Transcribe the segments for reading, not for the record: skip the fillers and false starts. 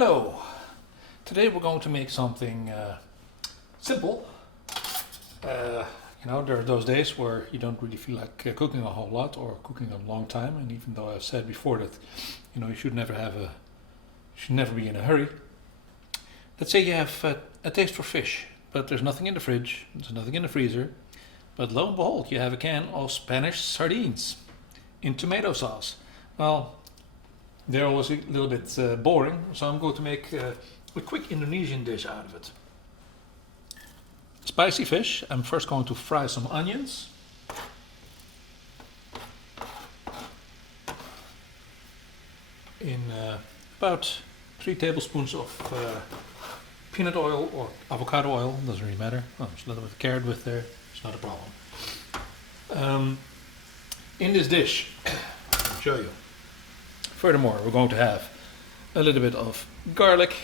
Hello! Today we're going to make something simple. There are those days where you don't really feel like cooking a whole lot or cooking a long time, and even though I've said before that you should never be in a hurry. Let's say you have a taste for fish, but there's nothing in the fridge, there's nothing in the freezer, but lo and behold, you have a can of Spanish sardines in tomato sauce. Well, they're always a little bit boring, so I'm going to make a quick Indonesian dish out of it. Spicy fish. I'm first going to fry some onions. In about 3 tablespoons of peanut oil or avocado oil, doesn't really matter. Oh, there's a little bit of carrot with there, it's not a problem. In this dish, I'll show you. Furthermore, we're going to have a little bit of garlic,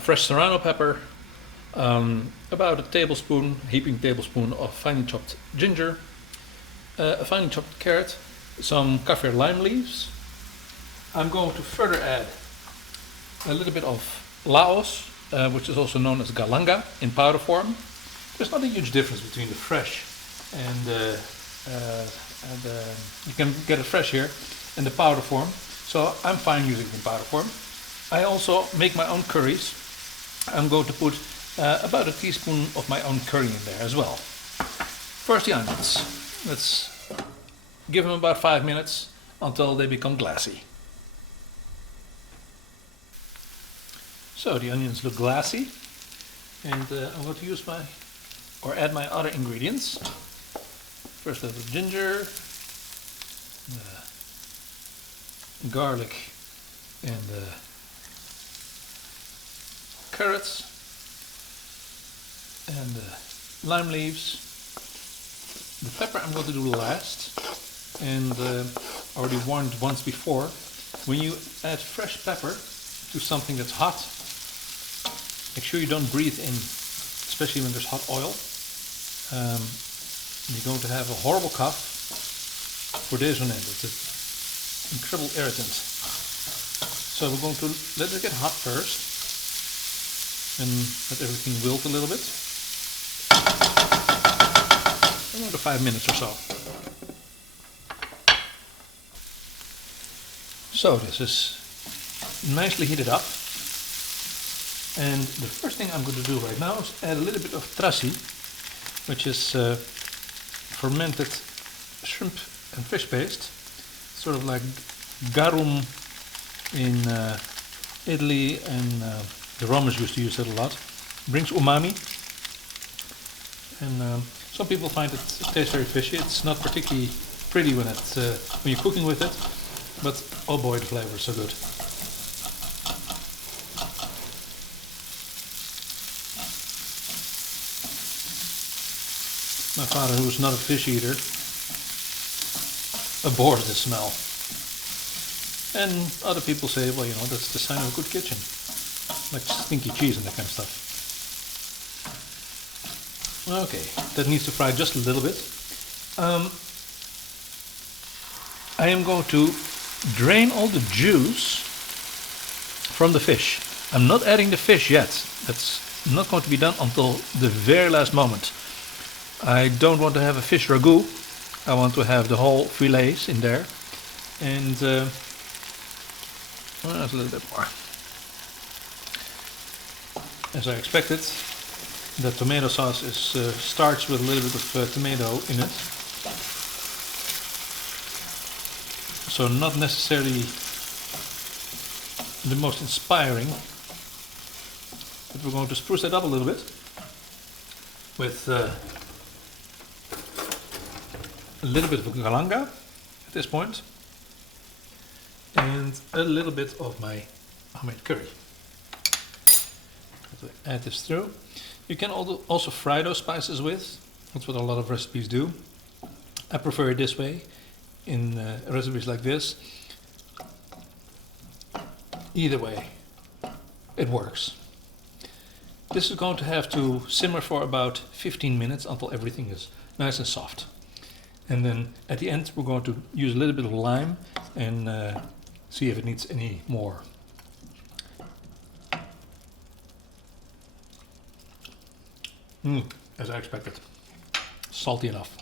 fresh serrano pepper, about a heaping tablespoon of finely chopped ginger, a finely chopped carrot, some kaffir lime leaves. I'm going to further add a little bit of Laos, which is also known as Galanga in powder form. There's not a huge difference between the fresh and you can get it fresh here in the powder form, so I'm fine using it in powder form. I also make my own curries. I'm going to put about a teaspoon of my own curry in there as well. First the onions. Let's give them about 5 minutes until they become glassy. So the onions look glassy, and I'm going to add my other ingredients. First a little ginger, garlic, and carrots, and lime leaves. The pepper I'm going to do last, and already warned once before, when you add fresh pepper to something that's hot, make sure you don't breathe in, especially when there's hot oil. You're going to have a horrible cough for days on end. It's an incredible irritant. So we're going to let it get hot first and let everything wilt a little bit. Another 5 minutes or so. So this is nicely heated up. And the first thing I'm going to do right now is add a little bit of trassi, which is fermented shrimp and fish paste, sort of like garum in Italy, and the Romans used to use it a lot. Brings umami, and some people find it tastes very fishy. It's not particularly pretty when you're cooking with it, but oh boy, the flavor is so good. My father, who was not a fish eater, abhors the smell. And other people say, well, that's the sign of a good kitchen. Like stinky cheese and that kind of stuff. Okay, that needs to fry just a little bit. I am going to drain all the juice from the fish. I'm not adding the fish yet. That's not going to be done until the very last moment. I don't want to have a fish ragu. I want to have the whole fillets in there, and that's a little bit more. As I expected, the tomato sauce starts with a little bit of tomato in it, so not necessarily the most inspiring, but we're going to spruce that up a little bit with a little bit of Galanga at this point, and a little bit of my homemade curry. Add this through. You can also fry those spices with. That's what a lot of recipes do. I prefer it this way in recipes like this. Either way, it works. This is going to have to simmer for about 15 minutes until everything is nice and soft. And then at the end we're going to use a little bit of lime and see if it needs any more As I expected. Salty enough.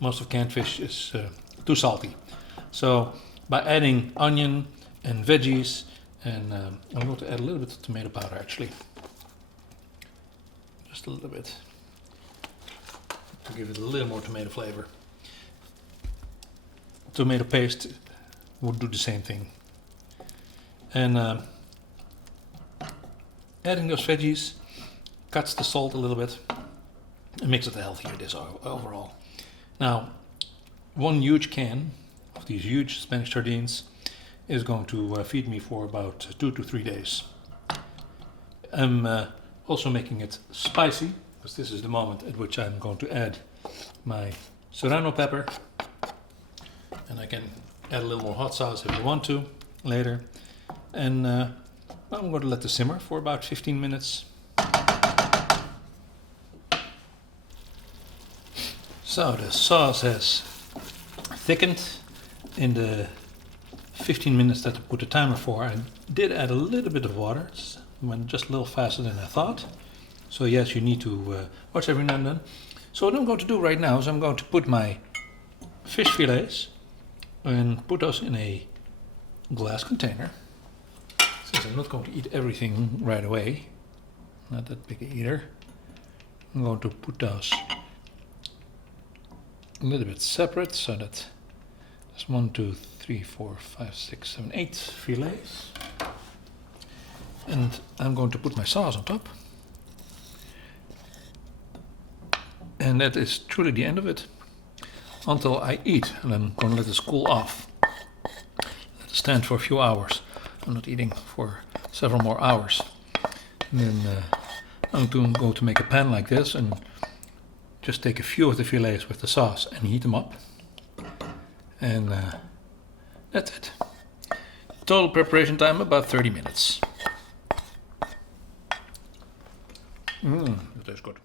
Most of canned fish is too salty. So by adding onion and veggies, and I'm going to add a little bit of tomato powder actually. Just a little bit. To give it a little more tomato flavor. Tomato paste would do the same thing. And adding those veggies cuts the salt a little bit and makes it a healthier dish overall. Now, one huge can of these huge Spanish sardines is going to feed me for about 2 to 3 days. I'm also making it spicy, because this is the moment at which I'm going to add my serrano pepper. And I can add a little more hot sauce if I want to later. And I'm going to let this simmer for about 15 minutes. So the sauce has thickened in the 15 minutes that I put the timer for. I did add a little bit of water. It went just a little faster than I thought. So yes, you need to watch every now and then. So what I'm going to do right now is I'm going to put my fish fillets and put those in a glass container. Since I'm not going to eat everything right away, not that big a eater, I'm going to put those a little bit separate so that there's 1, 2, 3, 4, 5, 6, 7, 8 fillets. And I'm going to put my sauce on top. And that is truly the end of it. Until I eat, and I'm going to let this cool off. Let it stand for a few hours. I'm not eating for several more hours. And then I'm going to make a pan like this and just take a few of the fillets with the sauce and heat them up. And that's it. Total preparation time about 30 minutes. That is good.